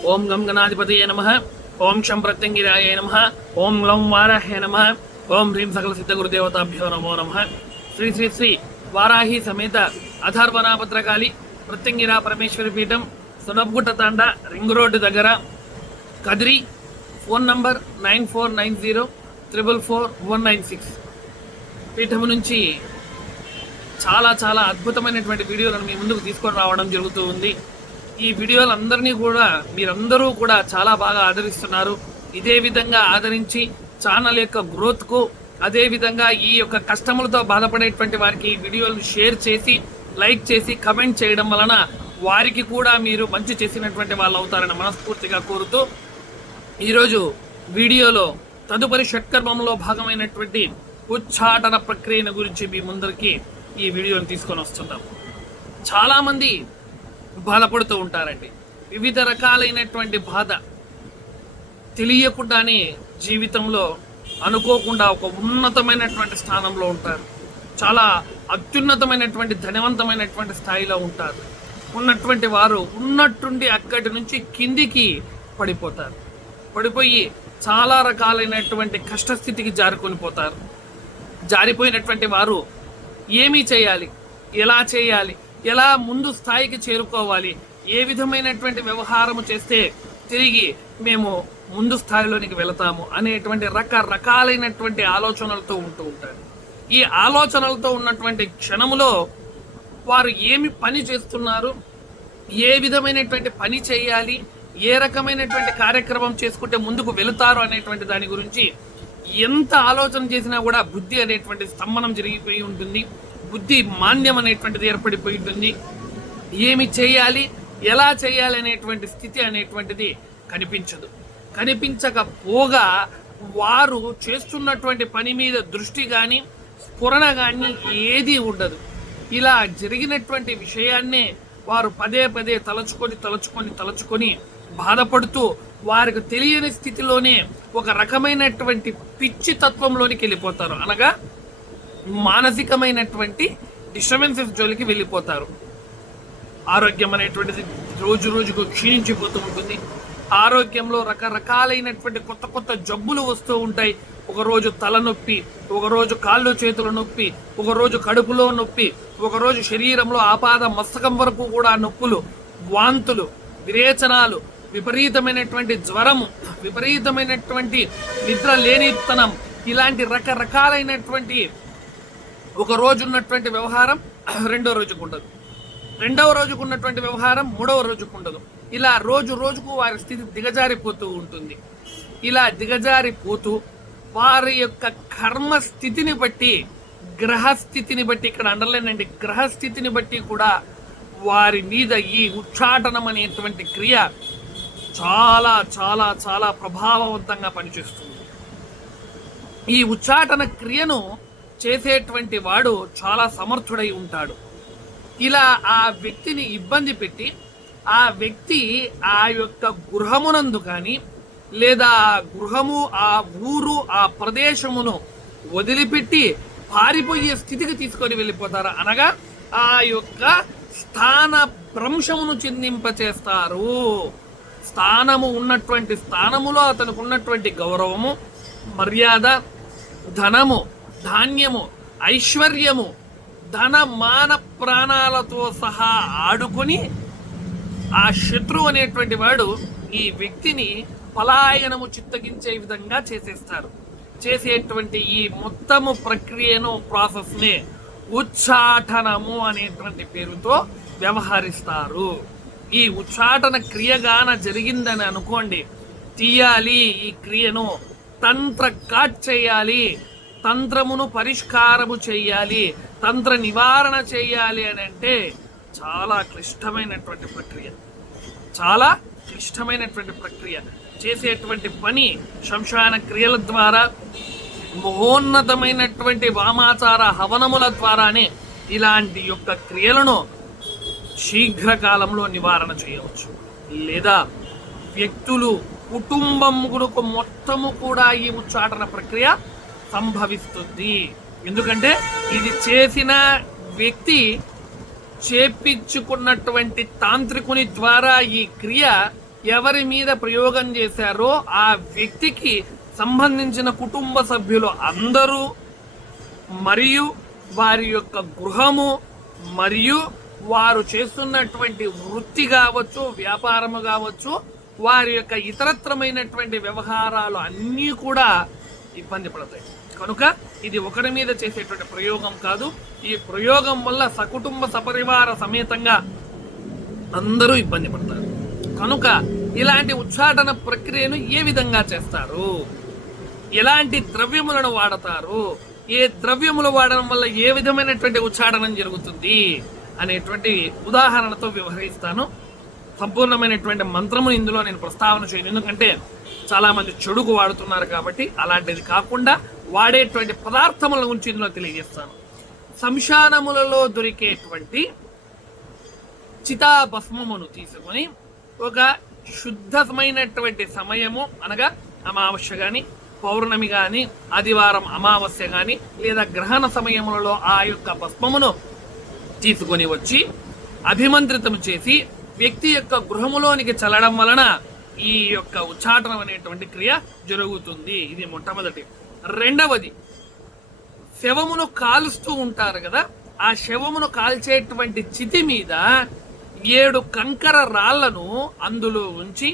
ఓం గం గణాధిపతయే నమః. ఓం శం ప్రత్యంగిరాయ నమః. ఓం లం వారాహ్య నమః. ఓం హ్రీం సకల సిద్ధ గురుదేవతాభ్యో నమో నమః. శ్రీ శ్రీ శ్రీ వారాహి సమేత అథర్వణాభద్రకాళి ప్రత్యంగిరా పరమేశ్వరి పీఠం, సునబ్గుట్ట తాండా, రింగ్ రోడ్డు దగ్గర, కదిరి. Phone number 9490444196. పీఠం నుంచి చాలా చాలా అద్భుతమైనటువంటి వీడియోలను మీ ముందుకు తీసుకొని రావడం జరుగుతూ ఉంది. ఈ వీడియోలందరినీ కూడా మీరందరూ కూడా చాలా బాగా ఆదరిస్తున్నారు. ఇదే విధంగా ఆదరించి ఛానల్ యొక్క గ్రోత్కు, అదేవిధంగా ఈ యొక్క కష్టములతో బాధపడేటువంటి వారికి ఈ వీడియోలను షేర్ చేసి, లైక్ చేసి, కమెంట్ చేయడం వలన వారికి కూడా మీరు మంచి చేసినటువంటి వాళ్ళు అవుతారని మనస్ఫూర్తిగా కోరుతూ, ఈరోజు వీడియోలో తదుపరి షట్కర్మంలో భాగమైనటువంటి ఉచ్చాటన ప్రక్రియను గురించి మీ ముందరికి ఈ వీడియోని తీసుకొని వస్తున్నాం. చాలామంది బాధపడుతూ ఉంటారండి. వివిధ రకాలైనటువంటి బాధ తెలియకుండానే జీవితంలో అనుకోకుండా ఒక ఉన్నతమైనటువంటి స్థానంలో ఉంటారు. చాలా అత్యున్నతమైనటువంటి ధనవంతమైనటువంటి స్థాయిలో ఉంటారు. ఉన్నటువంటి వారు ఉన్నట్టుండి అక్కడి నుంచి కిందికి పడిపోతారు. పడిపోయి చాలా రకాలైనటువంటి కష్టస్థితికి జారుకొనిపోతారు. జారిపోయినటువంటి వారు ఏమీ చేయాలి, ఎలా చేయాలి, ఎలా ముందు స్థాయికి చేరుకోవాలి, ఏ విధమైనటువంటి వ్యవహారము చేస్తే తిరిగి మేము ముందు స్థాయిలోనికి వెళతాము అనేటువంటి రకరకాలైనటువంటి ఆలోచనలతో ఉంటూ ఉంటారు. ఈ ఆలోచనలతో ఉన్నటువంటి క్షణములో వారు ఏమి పని చేస్తున్నారు, ఏ విధమైనటువంటి పని చేయాలి, ఏ రకమైనటువంటి కార్యక్రమం చేసుకుంటే ముందుకు వెళుతారు అనేటువంటి దాని గురించి ఎంత ఆలోచన చేసినా కూడా బుద్ధి అనేటువంటి స్తంభనం జరిగిపోయి ఉంటుంది. బుద్ధి మాన్యం అనేటువంటిది ఏర్పడిపోయి ఉంటుంది. ఏమి చేయాలి, ఎలా చేయాలి అనేటువంటి స్థితి అనేటువంటిది కనిపించదు. కనిపించకపోగా వారు చేస్తున్నటువంటి పని మీద దృష్టి కానీ, స్ఫురణ కానీ ఏదీ ఉండదు. ఇలా జరిగినటువంటి విషయాన్నే వారు పదే పదే తలుచుకొని బాధపడుతూ వారికి తెలియని స్థితిలోనే ఒక రకమైనటువంటి పిచ్చి తత్వంలోనికి వెళ్ళిపోతారు. అనగా మానసికమైనటువంటి డిస్టర్బెన్సెస్ జోలికి వెళ్ళిపోతారు. ఆరోగ్యం అనేటువంటిది రోజు రోజుకు క్షీణించిపోతూ ఉంటుంది. ఆరోగ్యంలో రకరకాలైనటువంటి కొత్త కొత్త జబ్బులు వస్తూ ఉంటాయి. ఒకరోజు తలనొప్పి, ఒకరోజు కాళ్ళు చేతుల నొప్పి, ఒకరోజు కడుపులో నొప్పి, ఒకరోజు శరీరంలో ఆపాద మస్తకం వరకు కూడా నొప్పులు, వాంతులు, విరేచనాలు, విపరీతమైనటువంటి జ్వరము, విపరీతమైనటువంటి నిద్ర లేనితనం, ఇలాంటి రకరకాలైనటువంటి ఒక రోజు ఉన్నటువంటి వ్యవహారం రెండో రోజుకు ఉండదు, రెండవ రోజుకు ఉన్నటువంటి వ్యవహారం మూడవ రోజుకు ఉండదు. ఇలా రోజు రోజుకు వారి స్థితి దిగజారిపోతూ ఉంటుంది. ఇలా దిగజారిపోతూ వారి యొక్క కర్మస్థితిని బట్టి, గ్రహస్థితిని బట్టి, ఇక్కడ అండర్లైన్ గ్రహస్థితిని బట్టి కూడా వారి మీద ఈ ఉచ్చాటనం అనేటువంటి క్రియ చాలా చాలా చాలా ప్రభావవంతంగా పనిచేస్తుంది. ఈ ఉచ్చాటన క్రియను చేసేటువంటి వాడు చాలా సమర్థుడై ఉంటాడు. ఇలా ఆ వ్యక్తిని ఇబ్బంది పెట్టి ఆ వ్యక్తి ఆ యొక్క గృహమునందు కానీ, లేదా ఆ గృహము, ఆ ఊరు, ఆ ప్రదేశమును వదిలిపెట్టి పారిపోయే స్థితికి తీసుకొని వెళ్ళిపోతారు. అనగా ఆ యొక్క స్థాన భ్రంశమును చెందింపచేస్తారు. స్థానము ఉన్నటువంటి స్థానములో అతనికి ఉన్నటువంటి గౌరవము, మర్యాద, ధనము, ధాన్యము, ఐశ్వర్యము, ధన మాన ప్రాణాలతో సహా ఆడుకొని ఆ శత్రువు అనేటువంటి వాడు ఈ వ్యక్తిని పలాయనము చిత్తగించే విధంగా చేసేస్తారు. చేసేటువంటి ఈ మొత్తము ప్రక్రియను, ప్రాసెస్నే ఉచ్చాటనము అనేటువంటి పేరుతో వ్యవహరిస్తారు. ఈ ఉచ్చాటన క్రియగాన జరిగిందని అనుకోండి, తీయాలి ఈ క్రియను, తంత్ర కాట్ చేయాలి, తంత్రమును పరిష్కారము చేయాలి, తంత్ర నివారణ చేయాలి అని అంటే చాలా క్లిష్టమైనటువంటి ప్రక్రియ. చాలా క్లిష్టమైనటువంటి ప్రక్రియ. చేసేటువంటి పని శ్మశాన క్రియల ద్వారా, మహోన్నతమైనటువంటి వామాచార హవనముల ద్వారానే ఇలాంటి యొక్క క్రియలను శీఘ్రకాలంలో నివారణ చేయవచ్చు. లేదా వ్యక్తులు, కుటుంబములకు మొత్తము కూడా ఈ ఉచ్చాటన ప్రక్రియ సంభవిస్తుంది. ఎందుకంటే ఇది చేసిన వ్యక్తి చేపించుకున్నటువంటి తాంత్రికుని ద్వారా ఈ క్రియ ఎవరి మీద ప్రయోగం చేశారో ఆ వ్యక్తికి సంబంధించిన కుటుంబ సభ్యులు అందరూ మరియు వారి యొక్క గృహము మరియు వారు చేస్తున్నటువంటి వృత్తి కావచ్చు, వ్యాపారము కావచ్చు, వారి యొక్క ఇతరత్రమైనటువంటి వ్యవహారాలు అన్నీ కూడా ఇబ్బంది పడతాయి. కనుక ఇది ఒకరి మీద చేసేటువంటి ప్రయోగం కాదు. ఈ ప్రయోగం వల్ల సకుటుంబ సపరివార సమేతంగా అందరూ ఇబ్బంది పడతారు. కనుక ఇలాంటి ఉచ్చాటన ప్రక్రియను ఏ విధంగా చేస్తారు, ఎలాంటి ద్రవ్యములను వాడతారు, ఏ ద్రవ్యములు వాడడం వల్ల ఏ విధమైనటువంటి ఉచ్చాటనం జరుగుతుంది అనేటువంటి ఉదాహరణతో వ్యవహరిస్తాను. సంపూర్ణమైనటువంటి మంత్రమును ఇందులో నేను ప్రస్తావన చేయను, ఎందుకంటే చాలా మంది చెడుకు వాడుతున్నారు కాబట్టి. అలాంటిది కాకుండా వాడేటువంటి పదార్థముల గురించి ఇందులో తెలియజేస్తాను. శ్మశానములలో దొరికేటువంటి చితాభస్మమును తీసుకొని ఒక శుద్ధమైనటువంటి సమయము అనగా అమావాస్య కానీ, పౌర్ణమి కానీ, ఆదివారం అమావాస్య కానీ, లేదా గ్రహణ సమయములలో ఆ యొక్క భస్మమును తీసుకొని వచ్చి అభిమంత్రితము చేసి వ్యక్తి యొక్క గృహములోనికి చల్లడం వలన ఈ యొక్క ఉచ్చాటనం అనేటువంటి క్రియ జరుగుతుంది. ఇది మొట్టమొదటి. రెండవది, శవమును కాలుస్తూ ఉంటారు కదా, ఆ శవమును కాల్చేటువంటి చితి మీద 7 కంకర రాళ్లను అందులో ఉంచి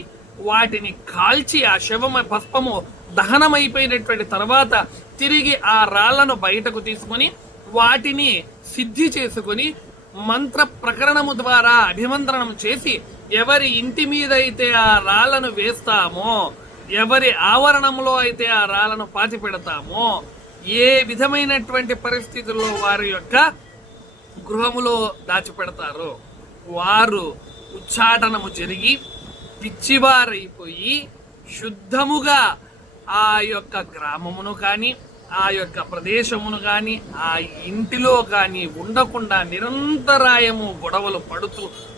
వాటిని కాల్చి ఆ శవము భస్మము దహనమైపోయినటువంటి తర్వాత తిరిగి ఆ రాళ్లను బయటకు తీసుకొని వాటిని సిద్ధి చేసుకొని మంత్ర ప్రకరణము ద్వారా అభిమంత్రణం చేసి ఎవరి ఇంటి మీద అయితే ఆ రాళ్లను వేస్తామో, ఎవరి ఆవరణంలో అయితే ఆ రాళ్లను పాతి పెడతామో, ఏ విధమైనటువంటి పరిస్థితుల్లో వారి యొక్క గృహములో దాచిపెడతారో వారు ఉచ్చాటనము జరిగి పిచ్చివారైపోయి శుద్ధముగా ఆ యొక్క గ్రామమును కానీ, ఆ యొక్క ప్రదేశమును కానీ, ఆ ఇంటిలో కానీ ఉండకుండా నిరంతరాయము గొడవలు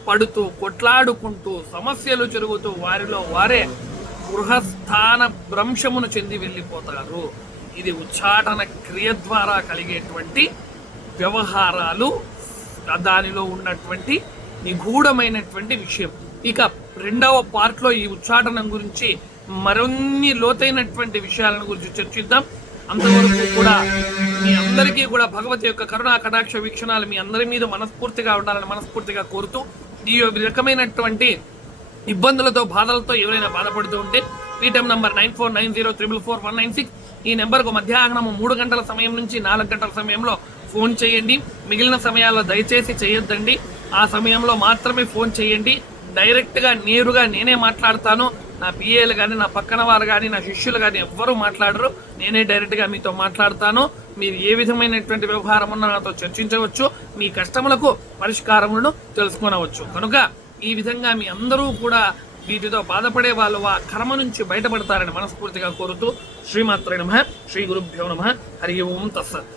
పడుతూ కొట్లాడుకుంటూ సమస్యలు జరుగుతూ వారిలో వారే గృహస్థాన భ్రంశమును చెంది వెళ్ళిపోతారు. ఇది ఉచ్చాటన క్రియ ద్వారా కలిగేటువంటి వ్యవహారాలు, దానిలో ఉన్నటువంటి నిగూఢమైనటువంటి విషయం. ఇక రెండవ పార్ట్లో ఈ ఉచ్చాటనం గురించి మరిన్ని లోతైనటువంటి విషయాలను గురించి చర్చిద్దాం. అంతవరకు కూడా మీ అందరికీ కూడా భగవతి యొక్క కరుణా కటాక్ష వీక్షణాలు మీ అందరి మీద మనస్ఫూర్తిగా ఉండాలని మనస్ఫూర్తిగా కోరుతూ, ఈ రకమైనటువంటి ఇబ్బందులతో బాధలతో ఎవరైనా బాధపడుతూ ఉంటే పీఠం నంబర్ 9490444196 ఈ నెంబర్కు మధ్యాహ్నం 3 గంటల సమయం నుంచి 4 గంటల సమయంలో ఫోన్ చేయండి. మిగిలిన సమయాల్లో దయచేసి చేయొద్దండి. ఆ సమయంలో మాత్రమే ఫోన్ చేయండి. డైరెక్ట్గా నేరుగా నేనే మాట్లాడతాను. నా పిఏలు కానీ, నా పక్కన వారు కానీ, నా శిష్యులు కానీ ఎవ్వరూ మాట్లాడరు. నేనే డైరెక్ట్గా మీతో మాట్లాడతాను. మీరు ఏ విధమైనటువంటి వ్యవహారం ఉన్నా నాతో చర్చించవచ్చు. మీ కష్టములకు పరిష్కారములను తెలుసుకొనవచ్చు. కనుక ఈ విధంగా మీ అందరూ కూడా వీటితో బాధపడే వాళ్ళు ఆ కర్మ నుంచి బయటపడతారని మనస్ఫూర్తిగా కోరుతూ శ్రీమాత్రే నమః, శ్రీ గురుభ్యో నమః, హరి ఓం తత్సత్.